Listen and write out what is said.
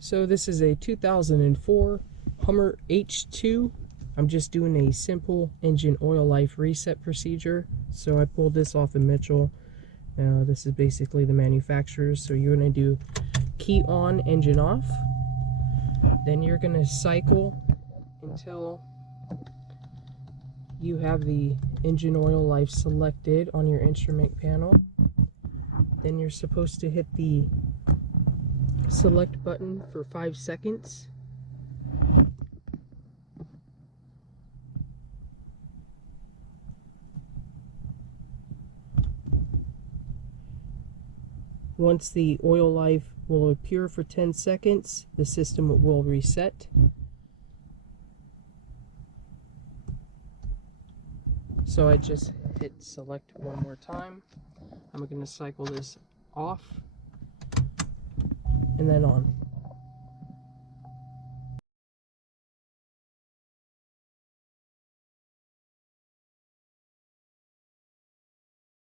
So this is a 2004 Hummer H2. I'm just doing a simple engine oil life reset procedure. So I pulled this off of Mitchell. This is basically the manufacturer's. So you're going to do key on, engine off. Then you're going to cycle until you have the engine oil life selected on your instrument panel. Then you're supposed to hit the select button for 5 seconds. Once the oil life will appear for 10 seconds, the system will reset. So I just hit select one more time. I'm going to cycle this off and then on.